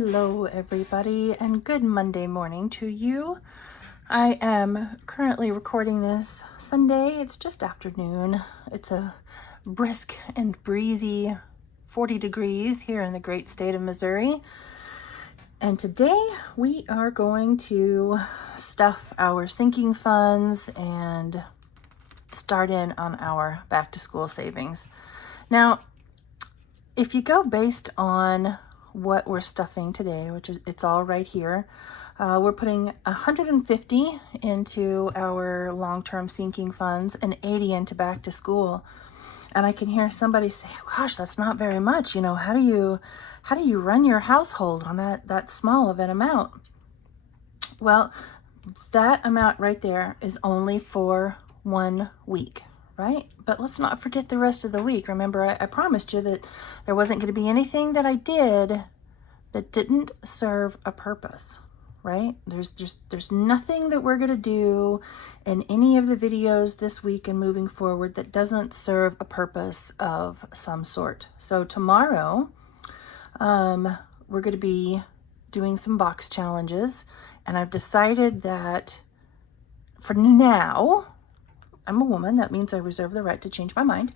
Hello everybody, and good Monday morning to you. I am currently recording this Sunday. It's just afternoon. It's a brisk and breezy 40 degrees here in the great state of Missouri. And today we are going to stuff our sinking funds and start in on our back to school savings. Now, if you go based on what we're stuffing today, which is it's all right here, we're putting 150 into our long-term sinking funds and 80 into back to school. And I can hear somebody say, gosh, that's not very much. You know, how do you run your household on that small of an amount? Well, that amount right there is only for 1 week, right? But let's not forget the rest of the week. Remember, I promised you that there wasn't going to be anything that I did that didn't serve a purpose, right? There's nothing that we're going to do in any of the videos this week and moving forward that doesn't serve a purpose of some sort. So tomorrow, we're going to be doing some box challenges, and I've decided that for now, I'm a woman, that means I reserve the right to change my mind.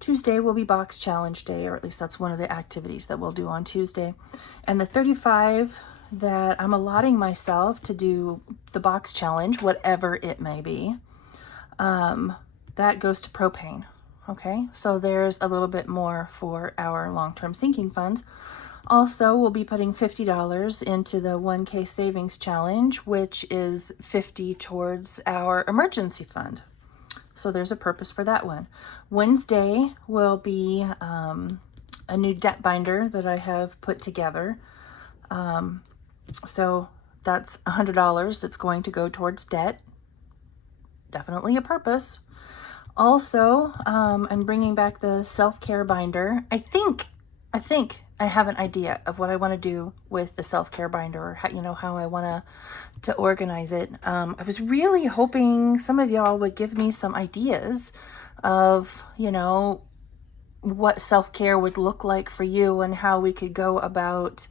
Tuesday will be box challenge day, or at least that's one of the activities that we'll do on Tuesday. And the 35 that I'm allotting myself to do the box challenge, whatever it may be, that goes to propane. Okay, so there's a little bit more for our long-term sinking funds. Also, we'll be putting $50 into the 1K savings challenge, which is 50 towards our emergency fund. So there's a purpose for that one. Wednesday will be a new debt binder that I have put together. So that's $100 that's going to go towards debt. Definitely a purpose. Also, I'm bringing back the self-care binder. I think I have an idea of what I want to do with the self-care binder, or how I want to organize it. I was really hoping some of y'all would give me some ideas of, what self-care would look like for you and how we could go about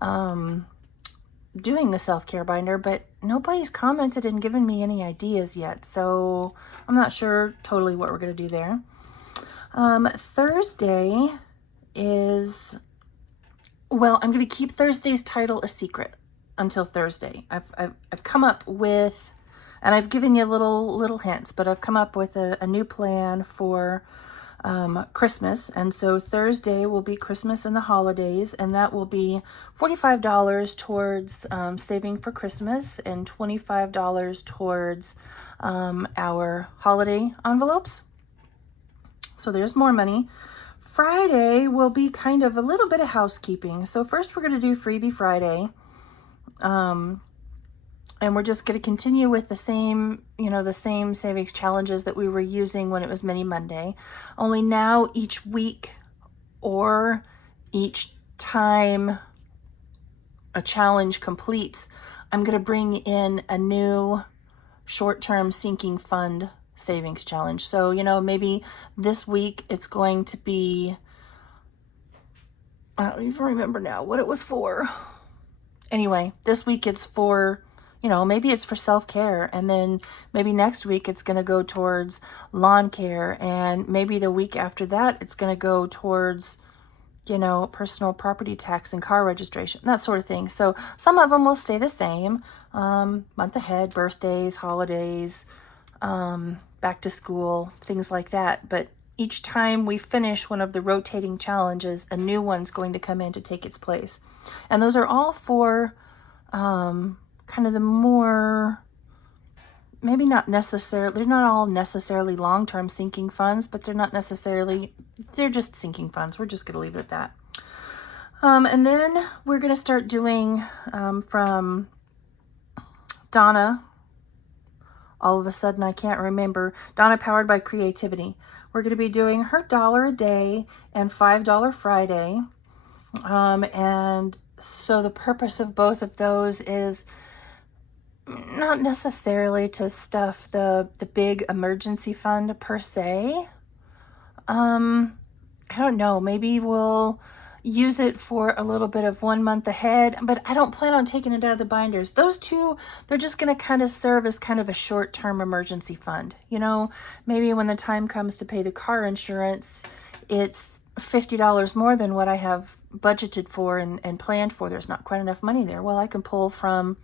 doing the self-care binder, but nobody's commented and given me any ideas yet, so I'm not sure totally what we're going to do there. Thursday is, well, I'm going to keep Thursday's title a secret until Thursday. I've come up with, and I've given you little hints, but I've come up with a new plan for Christmas. And so Thursday will be Christmas and the holidays, and that will be $45 towards saving for Christmas and $25 towards our holiday envelopes. So there's more money. Friday will be kind of a little bit of housekeeping. So first we're going to do Freebie Friday. And we're just going to continue with the same savings challenges that we were using when it was Mini Monday. Only now each week or each time a challenge completes, I'm going to bring in a new short-term sinking fund savings challenge. So, maybe this week it's going to be, I don't even remember now what it was for. Anyway, this week it's for, maybe it's for self-care, and then maybe next week it's going to go towards lawn care, and maybe the week after that it's going to go towards, personal property tax and car registration, that sort of thing. So some of them will stay the same, month ahead, birthdays, holidays, back to school, things like that. But each time we finish one of the rotating challenges, a new one's going to come in to take its place. And those are all for kind of the more, maybe not necessarily, they're not all necessarily long-term sinking funds, but they're just sinking funds. We're just going to leave it at that. And then we're going to start doing from Donna. All of a sudden, I can't remember. Donna Powered by Creativity. We're going to be doing her $1 a day and $5 Friday. And so the purpose of both of those is not necessarily to stuff the big emergency fund per se. I don't know. Maybe we'll use it for a little bit of 1 month ahead, but I don't plan on taking it out of the binders. Those two, they're just going to kind of serve as kind of a short-term emergency fund. You know, maybe when the time comes to pay the car insurance, it's $50 more than what I have budgeted for and planned for. There's not quite enough money there. Well, I can pull from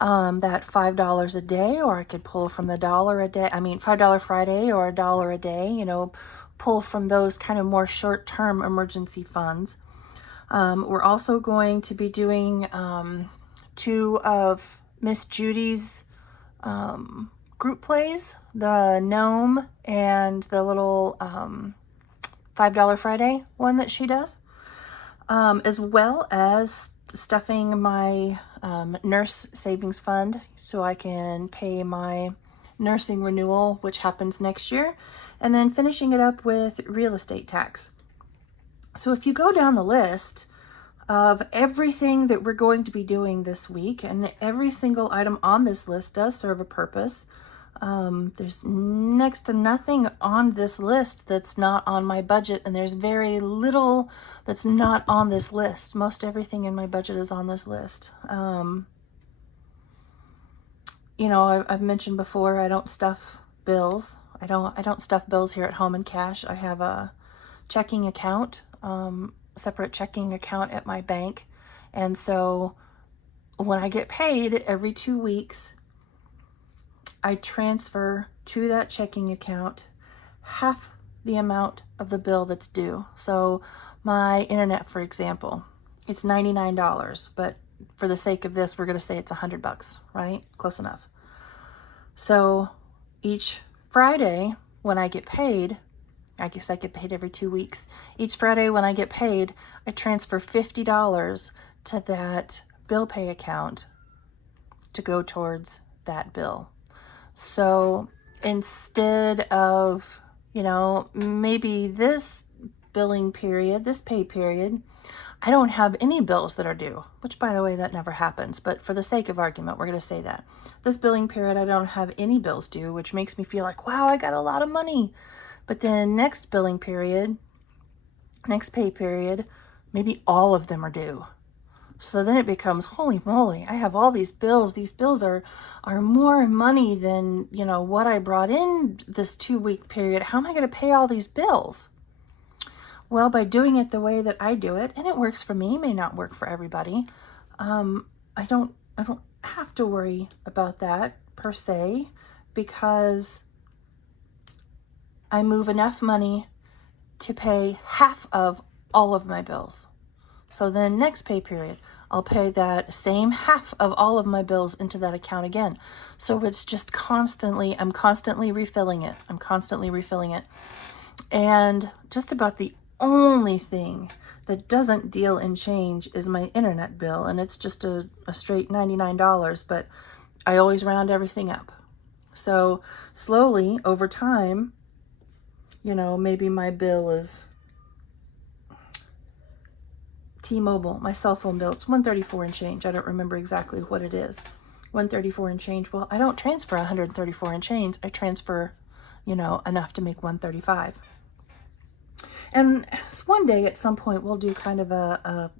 that $5 a day, or I could pull from the dollar a day. I mean, $5 Friday or $1 a day, you know, pull from those kind of more short-term emergency funds. We're also going to be doing 2 of Miss Judy's group plays, the Gnome and the little $5 Friday one that she does, as well as stuffing my nurse savings fund so I can pay my nursing renewal, which happens next year, and then finishing it up with real estate tax. So if you go down the list of everything that we're going to be doing this week, and every single item on this list does serve a purpose. There's next to nothing on this list that's not on my budget, and there's very little that's not on this list. Most everything in my budget is on this list. You know, I've mentioned before, I don't stuff bills. I don't stuff bills here at home in cash. I have a checking account, separate checking account at my bank. And so when I get paid every 2 weeks, I transfer to that checking account half the amount of the bill that's due. So my internet, for example, it's $99, but for the sake of this, we're going to say it's $100, right? Close enough. So each Friday when I get paid, I guess I get paid every 2 weeks. Each Friday when I get paid, I transfer $50 to that bill pay account to go towards that bill. So instead of, you know, maybe this billing period, this pay period, I don't have any bills that are due, which, by the way, that never happens. But for the sake of argument, we're going to say that. This billing period, I don't have any bills due, which makes me feel like, wow, I got a lot of money. But then next billing period, next pay period, maybe all of them are due. So then it becomes, holy moly, I have all these bills. These bills are more money than, you know, what I brought in this 2-week period. How am I going to pay all these bills? Well, by doing it the way that I do it, and it works for me, may not work for everybody. I don't have to worry about that per se, because I move enough money to pay half of all of my bills. So then next pay period, I'll pay that same half of all of my bills into that account again. So it's just constantly, I'm constantly refilling it. And just about the only thing that doesn't deal in change is my internet bill. And it's just a straight $99, but I always round everything up. So slowly over time, you know, maybe my bill is T-Mobile, my cell phone bill, it's $134 and change. I don't remember exactly what it is. $134 and change. Well, I don't transfer $134 and change. I transfer, you know, enough to make $135. And one day at some point we'll do kind of a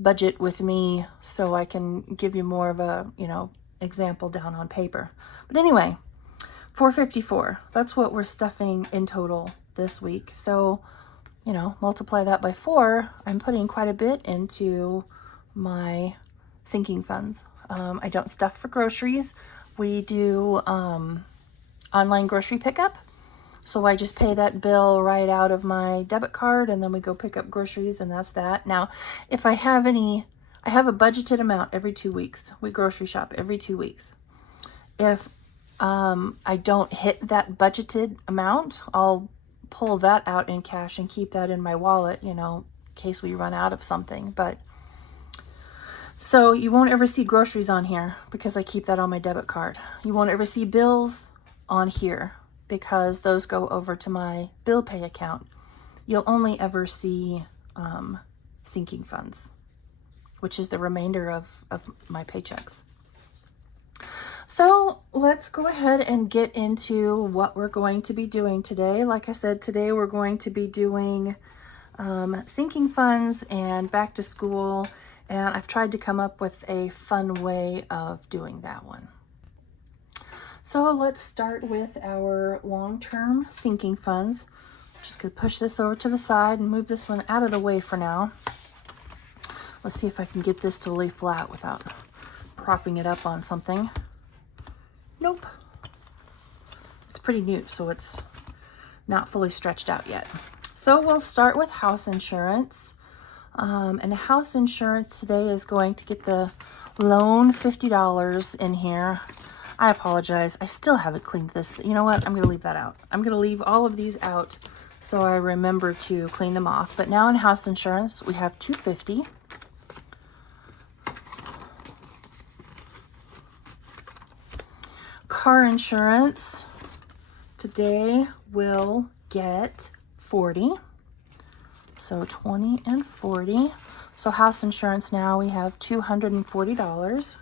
budget with me so I can give you more of a, you know, example down on paper. But anyway, $454. That's what we're stuffing in total this week. So, you know, multiply that by 4, I'm putting quite a bit into my sinking funds. I don't stuff for groceries. We do online grocery pickup. So I just pay that bill right out of my debit card, and then we go pick up groceries, and that's that. Now, if I have any, I have a budgeted amount every 2 weeks. We grocery shop every 2 weeks. If I don't hit that budgeted amount, I'll pull that out in cash and keep that in my wallet, you know, in case we run out of something. But so you won't ever see groceries on here because I keep that on my debit card. You won't ever see bills on here because those go over to my bill pay account. You'll only ever see sinking funds, which is the remainder of my paychecks. So let's go ahead and get into what we're going to be doing today. Like I said, today we're going to be doing sinking funds and back to school, and I've tried to come up with a fun way of doing that one. So let's start with our long-term sinking funds. Just going to push this over to the side and move this one out of the way for now. Let's see if I can get this to lay flat without propping it up on something. Nope. It's pretty new, so it's not fully stretched out yet. So we'll start with house insurance. And house insurance today is going to get the loan $50 in here. I apologize. I still haven't cleaned this. You know what? I'm going to leave that out. I'm going to leave all of these out so I remember to clean them off. But now in house insurance, we have $250. Car insurance today will get $40. So 20 and 40. So house insurance now we have $240.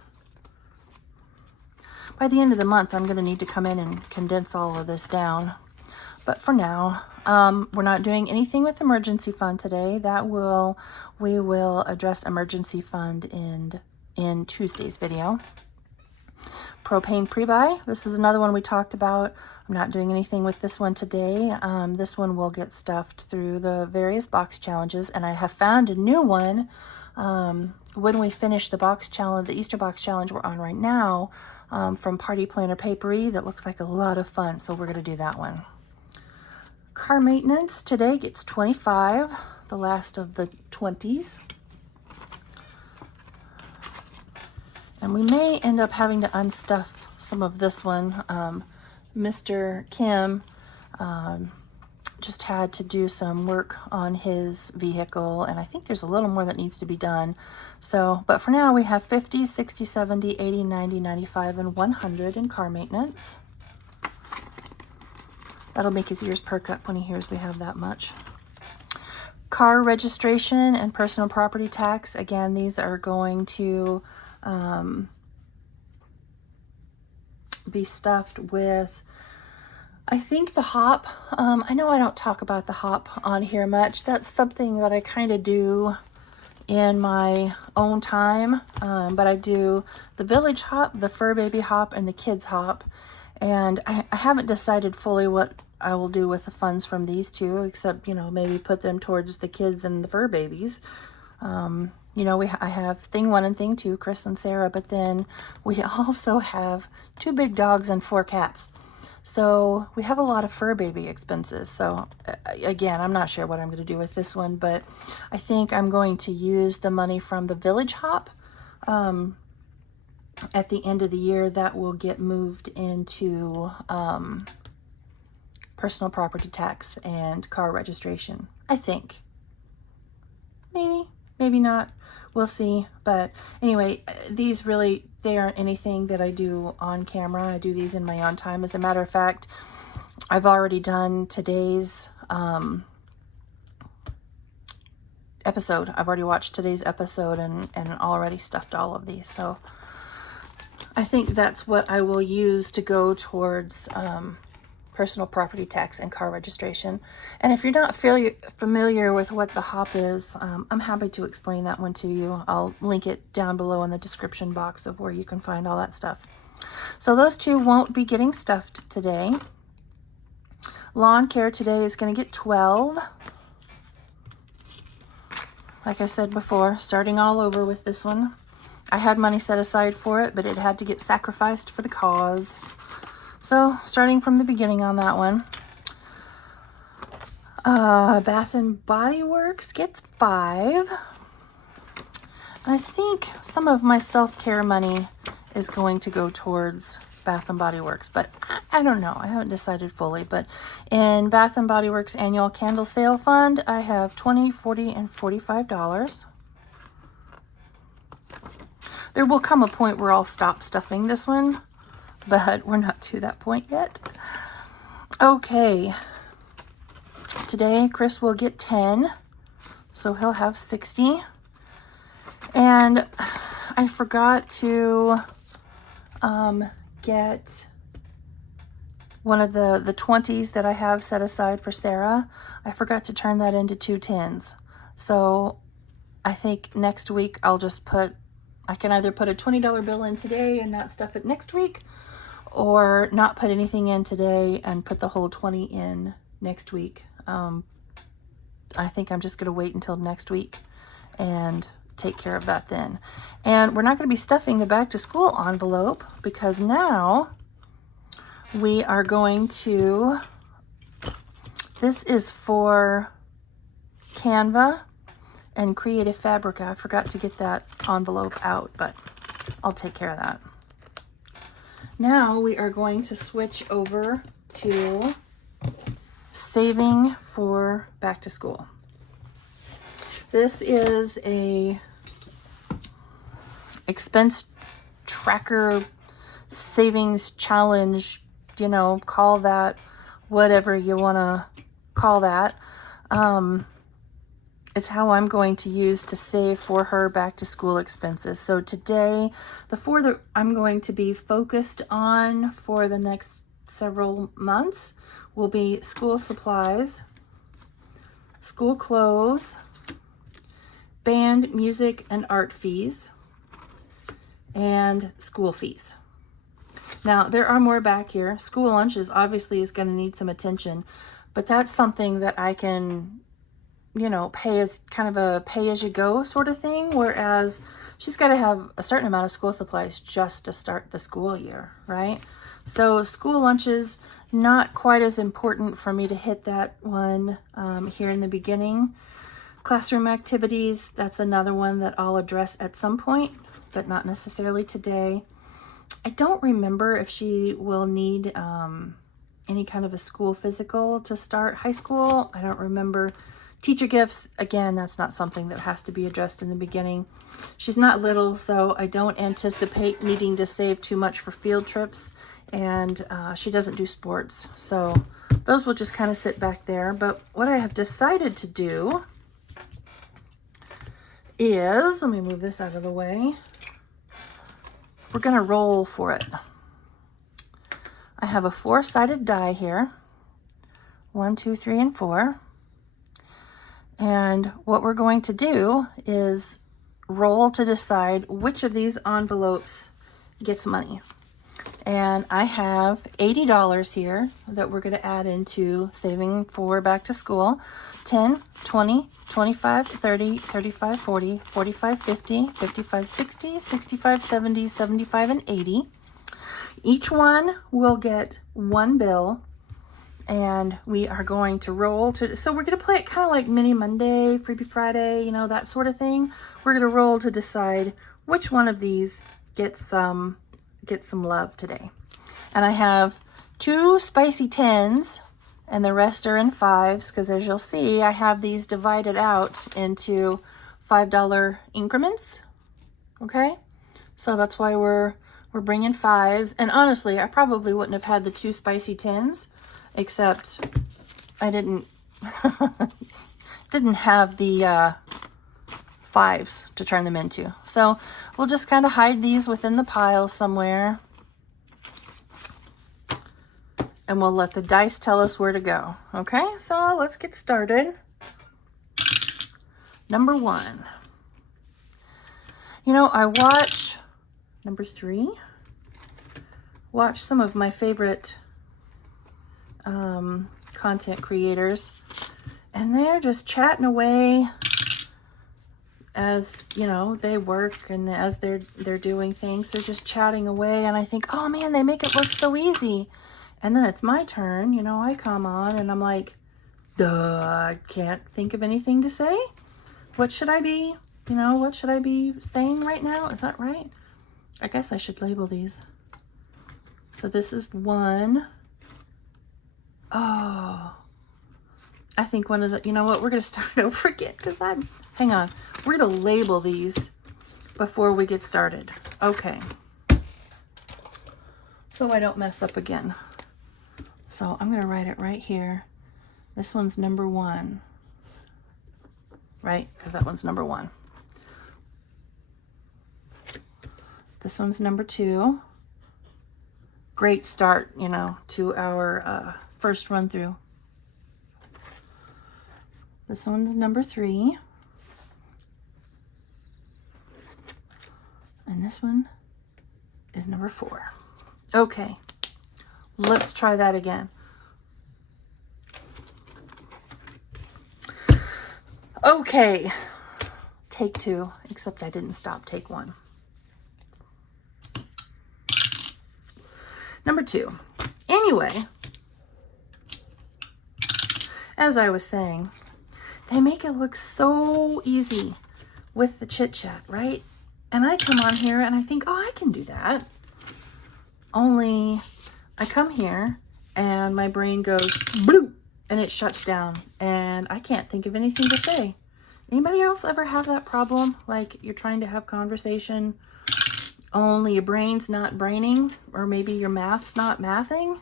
By the end of the month, I'm going to need to come in and condense all of this down. But for now, we're not doing anything with emergency fund today. We will address emergency fund in Tuesday's video. Propane pre-buy. This is another one we talked about. I'm not doing anything with this one today. This one will get stuffed through the various box challenges, and I have found a new one. When we finish the box challenge, the Easter box challenge we're on right now, from Party Planner Papery, that looks like a lot of fun, so we're going to do that one. Car maintenance today gets $25, the last of the 20s. And we may end up having to unstuff some of this one. Mr. Kim just had to do some work on his vehicle, and I think there's a little more that needs to be done. So, but for now we have 50, 60, 70, 80, 90, 95, and 100 in car maintenance. That'll make his ears perk up when he hears we have that much. Car registration and personal property tax. Again, these are going to be stuffed with, I think, the hop. I know I don't talk about the hop on here much. That's something that I kind of do in my own time. But I do the village hop, the fur baby hop, and the kids hop. And I haven't decided fully what I will do with the funds from these two, except, maybe put them towards the kids and the fur babies. I have thing 1 and thing 2, Chris and Sarah, but then we also have 2 big dogs and 4 cats. So we have a lot of fur baby expenses. So again, I'm not sure what I'm going to do with this one, but I think I'm going to use the money from the village hop at the end of the year. That will get moved into personal property tax and car registration, I think. Maybe not. We'll see. But anyway, these really, they aren't anything that I do on camera. I do these in my own time. As a matter of fact, I've already done today's episode. I've already watched today's episode and already stuffed all of these. So I think that's what I will use to go towards personal property tax and car registration. And if you're not familiar with what the hop is, I'm happy to explain that one to you. I'll link it down below in the description box of where you can find all that stuff. So those two won't be getting stuffed today. Lawn care today is going to get 12. Like I said before, starting all over with this one. I had money set aside for it, but it had to get sacrificed for the cause. So, starting from the beginning on that one. Bath and Body Works gets 5. I think some of my self-care money is going to go towards Bath and Body Works, but I don't know. I haven't decided fully. But in Bath and Body Works annual candle sale fund, I have $20, $40, and $45. There will come a point where I'll stop stuffing this one, but we're not to that point yet. Okay. Today, Chris will get 10, so he'll have 60. And I forgot to get one of the 20s that I have set aside for Sarah, I forgot to turn that into 2 10s. So I think next week I'll just I can either put a $20 bill in today and not stuff it next week, or not put anything in today and put the whole 20 in next week. I think I'm just going to wait until next week and take care of that then. And we're not going to be stuffing the back to school envelope, because now we are going to, this is for Canva and Creative Fabrica. I forgot to get that envelope out, but I'll take care of that. Now we are going to switch over to saving for back to school. This is a expense tracker savings challenge, call that whatever you want to call that. It's how I'm going to use to save for her back to school expenses. So today, the 4 that I'm going to be focused on for the next several months will be school supplies, school clothes, band, music, and art fees, and school fees. Now, there are more back here. School lunches obviously is going to need some attention, but that's something that I can, pay as kind of a pay-as-you-go sort of thing, whereas she's got to have a certain amount of school supplies just to start the school year, right? So school lunches, not quite as important for me to hit that one here in the beginning. Classroom activities, that's another one that I'll address at some point, but not necessarily today. I don't remember if she will need any kind of a school physical to start high school. I don't remember. Teacher gifts, again, that's not something that has to be addressed in the beginning. She's not little, so I don't anticipate needing to save too much for field trips, and she doesn't do sports. So those will just kind of sit back there. But what I have decided to do is, let me move this out of the way. We're going to roll for it. I have a 4-sided die here. 1, 2, 3, and 4. And what we're going to do is roll to decide which of these envelopes gets money. And I have $80 here that we're going to add into saving for back to school. 10, 20, 25, 30, 35, 40, 45, 50, 55, 60, 65, 70, 75, and 80. Each one will get one bill, and we are going to roll to, so we're going to play it kind of like Mini Monday, Freebie Friday, that sort of thing. We're going to roll to decide which one of these gets some love today. And I have 2 spicy 10s, and the rest are in 5s, because as you'll see, I have these divided out into $5 increments. Okay, so that's why we're bringing 5s. And honestly, I probably wouldn't have had the 2 spicy 10s, except I didn't have the 5s to turn them into. So we'll just kind of hide these within the pile somewhere, and we'll let the dice tell us where to go. Okay, so let's get started. Number 1. I watch, number 3, watch some of my favorite content creators, and they're just chatting away as they work, and as they're doing things, they're just chatting away, and I think, oh man, they make it look so easy. And then it's my turn, I come on and I'm like, duh, I can't think of anything to say. What should I be saying right now? Is that right? I guess I should label these. So this is 1. Oh, I think one of the, we're going to start over again, because hang on. We're going to label these before we get started. Okay. So I don't mess up again. So I'm going to write it right here. This one's number 1, right? Because that one's number 1. This one's number 2. great start, you know, to our first run through. This one's number 3. And this one is number 4. Okay, let's try that again. Okay, take 2, except I didn't stop take 1. Number 2. Anyway, as I was saying, they make it look so easy with the chit chat, right? And I come on here and I think, oh, I can do that. Only I come here and my brain goes bloop and it shuts down and I can't think of anything to say. Anybody else ever have that problem? Like you're trying to have conversation, only your brain's not braining, or maybe your math's not mathing?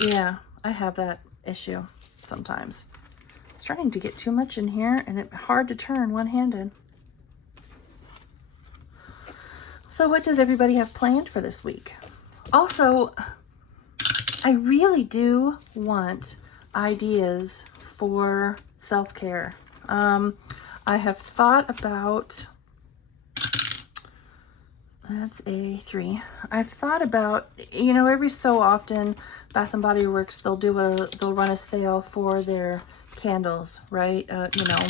Yeah, I have that issue sometimes. It's starting to get too much in here and it's hard to turn one-handed. So what does everybody have planned for this week? Also, I really do want ideas for self-care. I have thought about, that's a 3. I've thought about, you know, every so often Bath and Body Works, they'll run a sale for their candles, right? You know,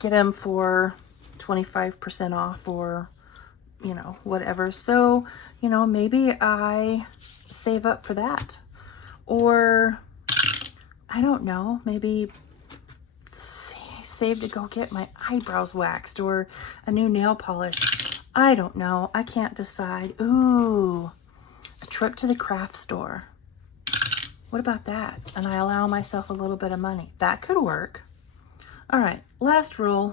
get them for 25% off or, you know, whatever. So, you know, maybe I save up for that. Or, I don't know, maybe save to go get my eyebrows waxed or a new nail polish. I don't know. I can't decide. Ooh, a trip to the craft store. What about that? And I allow myself a little bit of money. That could work. All right, last rule.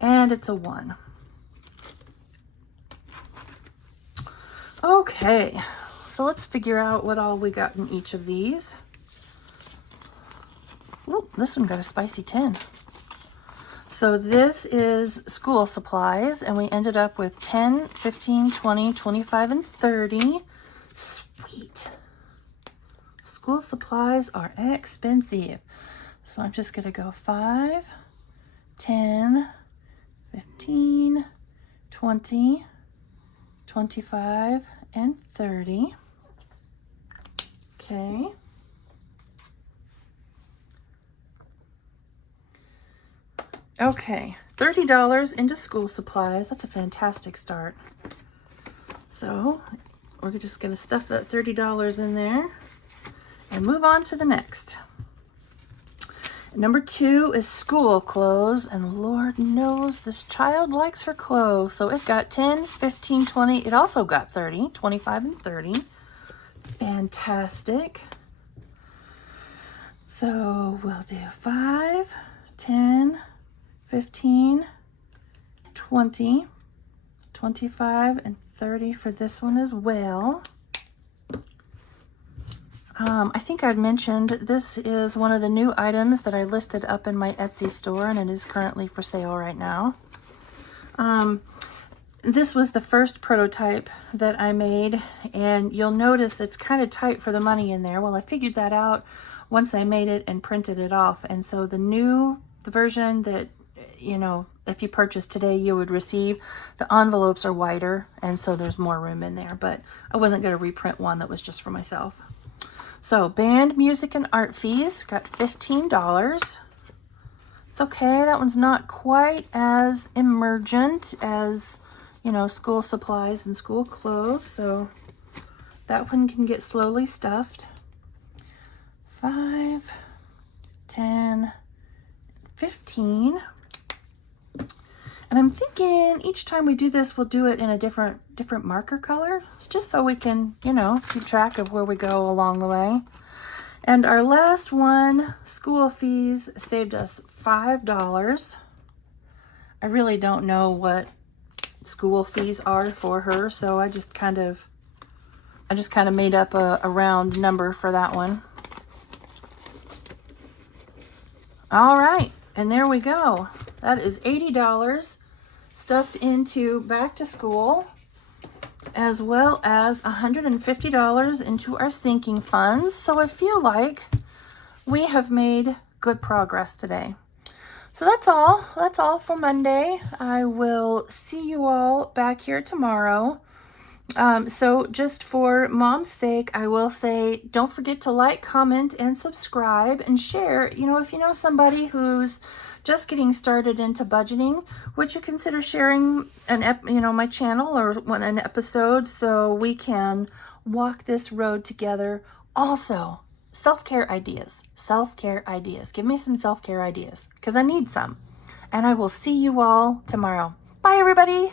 And it's a 1. Okay, so let's figure out what all we got in each of these. Ooh, this one got a spicy 10. So this is school supplies, and we ended up with 10, 15, 20, 25, and 30. Sweet. School supplies are expensive. So I'm just going to go 5, 10, 15, 20, 25, and 30. Okay. Okay, $30 into school supplies. That's a fantastic start. So we're just going to stuff that $30 in there and move on to the next. Number 2 is school clothes, and Lord knows this child likes her clothes. So it got 10, 15, 20. It also got 30, 25, and 30. Fantastic. So we'll do 5, 10, 15, 20, 25, and 30 for this one as well. I think I'd mentioned this is one of the new items that I listed up in my Etsy store, and it is currently for sale right now. This was the first prototype that I made, and you'll notice it's kind of tight for the money in there. Well, I figured that out once I made it and printed it off. And so the version that, you know, if you purchase today, you would receive, the envelopes are wider, and so there's more room in there. But I wasn't going to reprint one that was just for myself. So band, music, and art fees got $15. It's okay. That one's not quite as emergent as, you know, school supplies and school clothes. So that one can get slowly stuffed. 5, 10, 15. And I'm thinking each time we do this, we'll do it in a different marker color. It's just so we can, you know, keep track of where we go along the way. And our last one, school fees, saved us $5. I really don't know what school fees are for her, so I just kind of made up a round number for that one. All right, and there we go. That is $80 stuffed into back to school. as well as $150 into our sinking funds. So I feel like we have made good progress today. So that's all. That's all for Monday. I will see you all back here tomorrow. So just for mom's sake, I will say, don't forget to like, comment, and subscribe and share. You know, if you know somebody who's just getting started into budgeting, would you consider sharing my channel or an episode so we can walk this road together? Also, self-care ideas. Self-care ideas. Give me some self-care ideas because I need some. And I will see you all tomorrow. Bye, everybody.